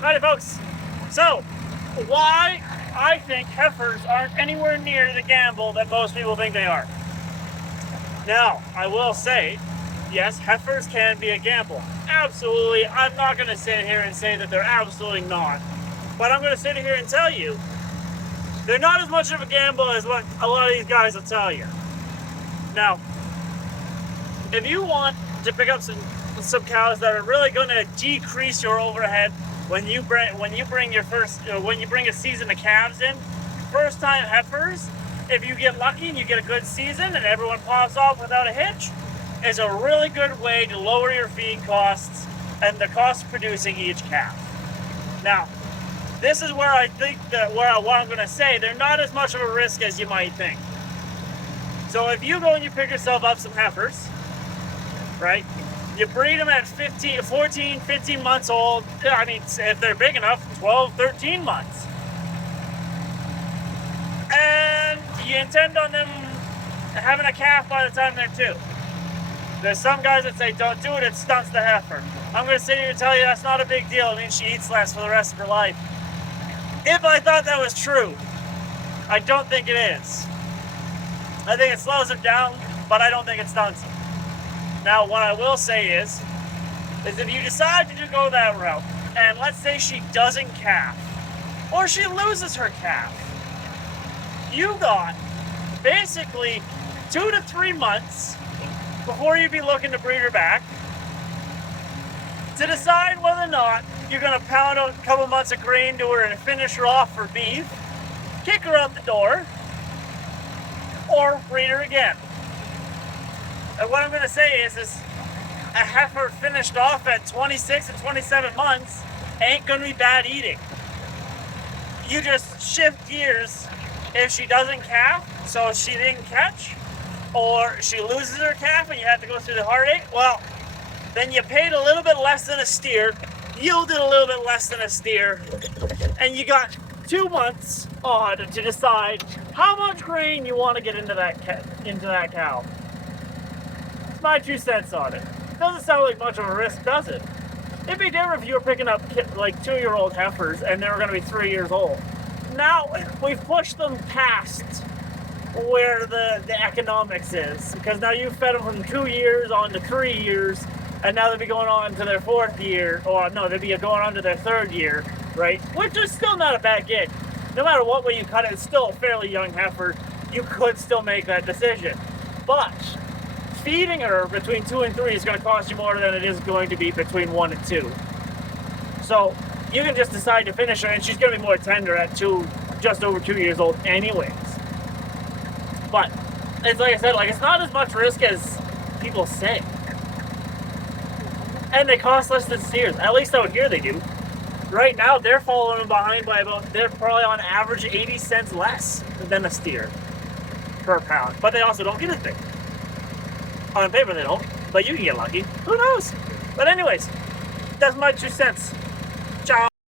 Alrighty, folks. So, why I think heifers aren't anywhere near the gamble that most people think they are. Now, I will say, yes, heifers can be a gamble. Absolutely. I'm not going to sit here and say that they're absolutely not. But I'm going to sit here and tell you, they're not as much of a gamble as what a lot of these guys will tell you. Now, if you want to pick up some cows that are really going to decrease your overhead when you bring a season of calves in, first time heifers, if you get lucky and you get a good season and everyone pops off without a hitch, is a really good way to lower your feed costs and the cost of producing each calf. Now, this is where I think that what I'm going to say, they're not as much of a risk as you might think. So if you go and you pick yourself up some heifers, right? You breed them at 14, 15 months old. I mean, if they're big enough, 12, 13 months. And you intend on them having a calf by the time they're 2. There's some guys that say, don't do it, it stunts the heifer. I'm going to sit here and tell you that's not a big deal. It means she eats less for the rest of her life. If I thought that was true, I don't think it is. I think it slows them down, but I don't think it stunts them. Now, what I will say is if you decide to go that route, and let's say she doesn't calf, or she loses her calf, you got basically 2 to 3 months before you'd be looking to breed her back to decide whether or not you're going to pound a couple months of grain to her and finish her off for beef, kick her out the door, or breed her again. And what I'm going to say is a heifer finished off at 26 and 27 months ain't going to be bad eating. You just shift gears if she doesn't calf, so she didn't catch, or she loses her calf and you have to go through the heartache, well, then you paid a little bit less than a steer, yielded a little bit less than a steer, and you got 2 months on to decide how much grain you want to get into that cow. It's my 2 cents on it. Doesn't sound like much of a risk, does it? It'd be different if you were picking up like 2-year-old heifers and they were going to be 3 years old. Now we've pushed them past where the economics is, because now you've fed them from 2 years on to 3 years, and now they'll be going on to their 4th year, or no, they'll be going on to their 3rd year, right? Which is still not a bad gig. No matter what way you cut it, it's still a fairly young heifer. You could still make that decision. But feeding her between 2 and 3 is going to cost you more than it is going to be between 1 and 2. So you can just decide to finish her, and she's going to be more tender at just over 2 years old anyways. But it's like I said, it's not as much risk as people say. And they cost less than steers. At least out here they do. Right now they're following behind by they're probably on average 80 cents less than a steer per pound. But they also don't get anything. On paper they don't, but you can get lucky. Who knows? But anyways, that's my 2 cents.